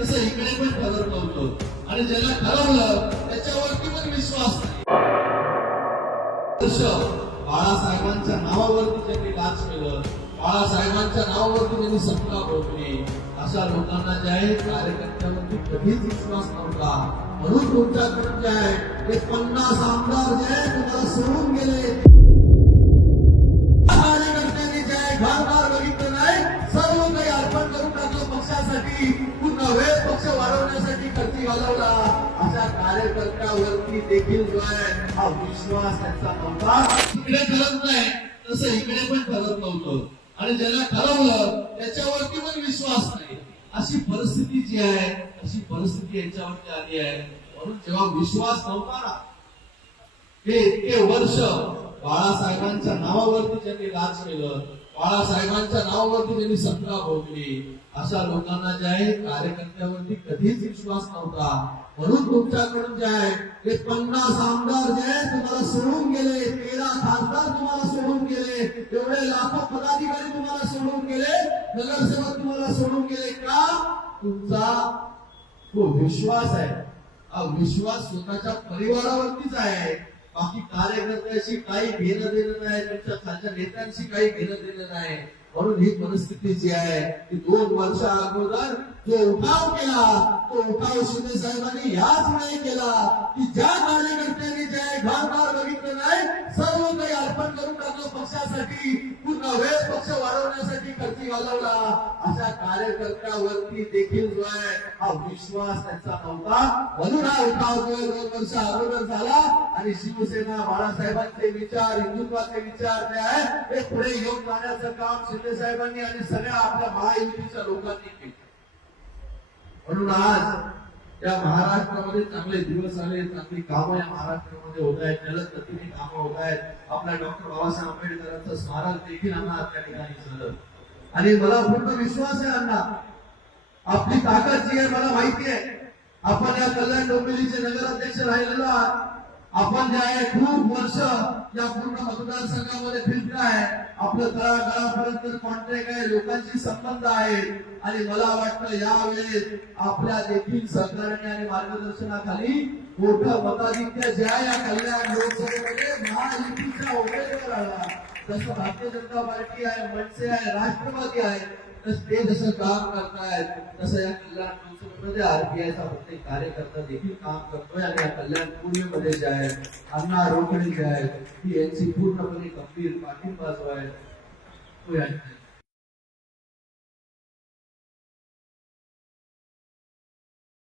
तसं इकडे पण खबर नव्हतं आणि ज्याला ठरवलं त्याच्यावरती पण विश्वास. बाळासाहेबांच्या नावावरती त्यांनी लाच केलं. बाळासाहेबांच्या नावावरती त्यांनी सत्ता भोगली. अशा लोकांना जे आहे कार्यकर्त्यावरती कधीच विश्वास नव्हता. म्हणून तुमच्याकडून जे आहे ते पन्नास आमदार जे आहे तुम्हाला सोडून गेले. कार्यकर्त्यांनी जे आहे घरदार बघितलं नाही. सर्व काही अर्पण करून टाकलं पक्षासाठी. पूर्ण वेळ पक्ष वाढवण्यासाठी खर्ची घालवला. अशा कार्यकर्त्यावरती देखील जो आहे हा विश्वास त्यांचा नव्हता. इकडे ठरत नाही तसं इकडे पण ठरत नव्हतं. आणि ज्याला ठरवलं त्याच्यावरती पण विश्वास नाही. अशी परिस्थिती जी आहे अशी परिस्थिती यांच्यावरती आली आहे. म्हणून जेव्हा विश्वास नव्हता हे इतके वर्ष बाळासाहेबांच्या नावावरती ज्यांनी राज केलं बाळासाहेबांच्या नावावरती त्यांनी सत्ता भोगली. अशा लोकांना जे आहे कार्यकर्त्यावरती कधीच विश्वास नव्हता. म्हणून तुमच्याकडून जे आहे ते पन्नास आमदार जे आहे तुम्हाला सोडून गेले. तेरा खासदार तुम्हाला सोडून गेले. एवढे लाखो पदाधिकारी तुम्हाला सोडून गेले. नगरसेवक तुम्हाला सोडून गेले का? तुमचा तो विश्वास आहे. हा विश्वास स्वतःच्या परिवारावरतीच आहे. बाकी कार्यकर्त्याशी काही घेणं देणं नाही त्यांच्या खालच्या नेत्यांशी काही घेणं देणं नाही. म्हणून ही परिस्थिती जी आहे ती दोन वर्ष अगोदर जो उठाव केला तो उठाव शिंदे साहेबांनी याच वेळी केला की ज्या कार्यकर्त्यांनी जे आहे घरदार बघितलं पक्षासाठी पूर्ण वेळ पक्ष वाढवण्यासाठी खर्ची घालवला. अशा कार्यकर्त्यावरती देखील जो आहे हा विश्वास त्यांचा नव्हता. म्हणून हा उठाव जो दोन वर्ष अगोदर झाला. आणि शिवसेना बाळासाहेबांचे विचार हिंदुत्वाचे विचार जे आहे ते पुढे घेऊन जाण्याचं काम शिंदे साहेबांनी आणि सगळ्या आपल्या महायुतीच्या लोकांनी केलं. म्हणून आज या महाराष्ट्रामध्ये चांगले दिवस आले चांगली कामं या महाराष्ट्रामध्ये होत आहेत जलदगतीने कामं होत आहेत. आपल्या डॉक्टर बाबासाहेब आंबेडकरांचं स्मारक देखील आम्हाला त्या ठिकाणी झालं. आणि मला पूर्ण विश्वास आहे अण्णा आपली ताकद जी आहे मला माहिती आहे. आपण या कल्याण डोंबिवलीचे नगराध्यक्ष राहिलेलो आहात. आपण जे आहे खूप वर्ष या पूर्ण मतदारसंघामध्ये फिरताय आपलं तळागाळापर्यंत कॉन्टॅक्ट आहे लोकांशी संबंध आहे. आणि मला वाटतं यावेळेस आपल्या देखील सहकार्याने आणि मार्गदर्शनाखाली मोठं मताधिक्य जे आहे या कल्याण लोकसभेमध्ये महायुतीच्या उमेदवार आला जसं भारतीय जनता पार्टी आहे मनसे आहे राष्ट्रवादी आहे तसं ते जसं काम करतायत तसं या कल्याण लोकसभेमध्ये आरपीआयचा प्रत्येक कार्यकर्ता देखील काम करतोय आणि या कल्याण पूर्वेमध्ये जे आहे अण्णा रोकडे जे आहेत ही यांची पूर्णपणे गंभीर पाठिंबा जो आहे तो या